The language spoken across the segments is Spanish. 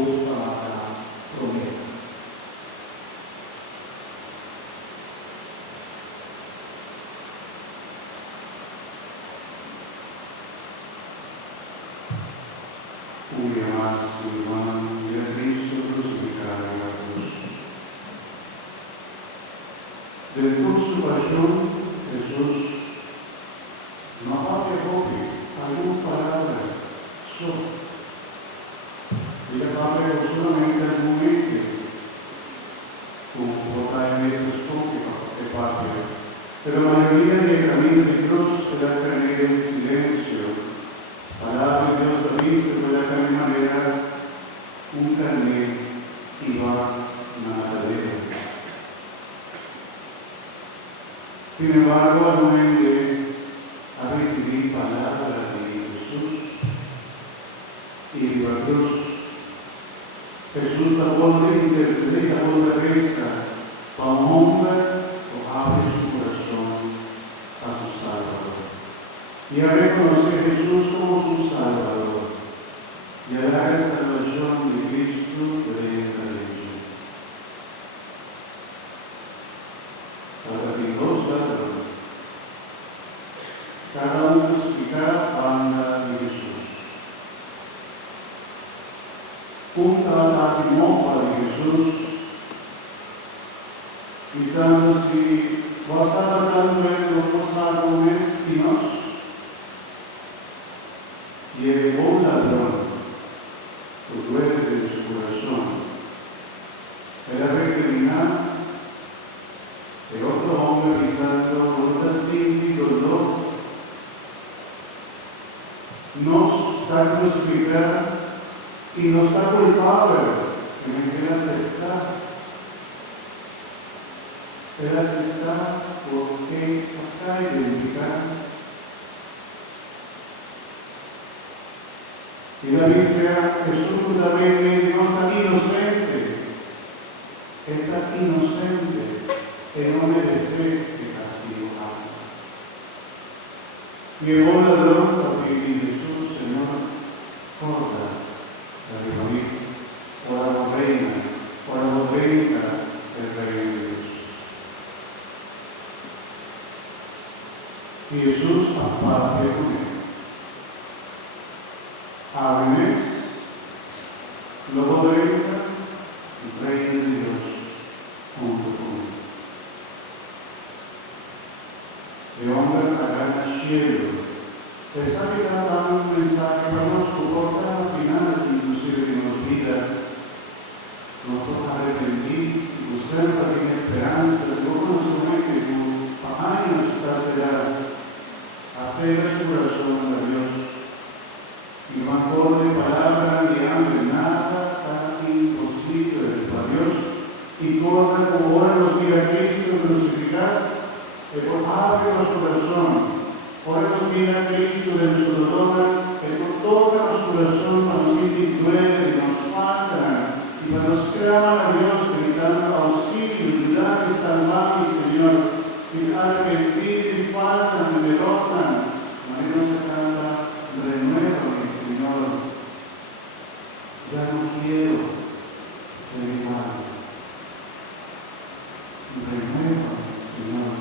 busca la promesa. Une más y hermano y a Cristo crucificado en la cruz. Dentro de su pasión, Jesús no habla alguna palabra, solo. Ella habla solamente argumente, como porta en esos de patria. Pero la mayoría del camino de Dios será caer en silencio. Palabra de Dios también se puede manera un carnet y va nadadero. Sin embargo, al momento a recibir palabra de Jesús y de la cruz, Jesús la vuelve a interceder, la vuelve a rezar, para un hombre o abre su corazón a su Salvador. Y a reconocer a Jesús como su Salvador. Y a dar esta relación de Cristo dentro de ellos. Para que dos ladrones, cada uno explicar banda de Jesús. Junta la simófora de Jesús, pensando si vas a tratando en los árboles espinos, llegó un ladrón, que duele de su corazón. Era recriminar de otro hombre pisando con una cinta y dolor. Nos está crucificado y nos está culpable que me quiera aceptar. Pero aceptar porque acá identificar. Y la dice Jesús también no está inocente. Está inocente que no merece el castigo. Llegó el ladrón a pedir Jesús, Señor, corta la de mí, por la reina del reino de Dios. Y Jesús aparte con él. Árboles, luego renta el reino de Dios junto con él. De hombre para el cielo. Esa vida da un mensaje para nos comporta al final, inclusive que nos vida, nos toca arrepentir, y buscar también esperanzas, luego nos somete con años será hacer su corazón a Dios. Y no acorde palabra ni hambre, nada tan imposible para Dios. Y corta como ahora nos mira Cristo crucificado, que abre nuestro corazón. Ahora nos mira Cristo en su dolor, que toca nuestro corazón para nos duele y nos falta. Y para nos claman a Dios gritando auxilio, ayudar y salvar, mi Señor. Y arrepentir y faltan y derrotan. María nos canta, renueva, mi Señor. Ya no quiero ser igual. Renueva, mi Señor.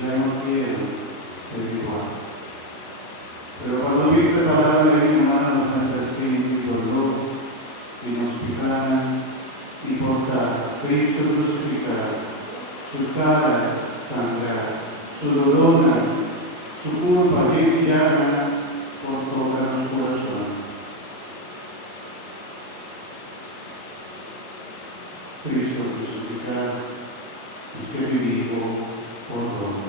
Ya no quiero ser igual. Pero cuando dice la palabra de mi hermano, nos hace así y dolor, y nos fijan y portar Cristo crucificado, su cara sangrada, su dolor, su culpa bien llaga por tocar nuestro corazón. Cristo crucificado, usted vivió por nosotros.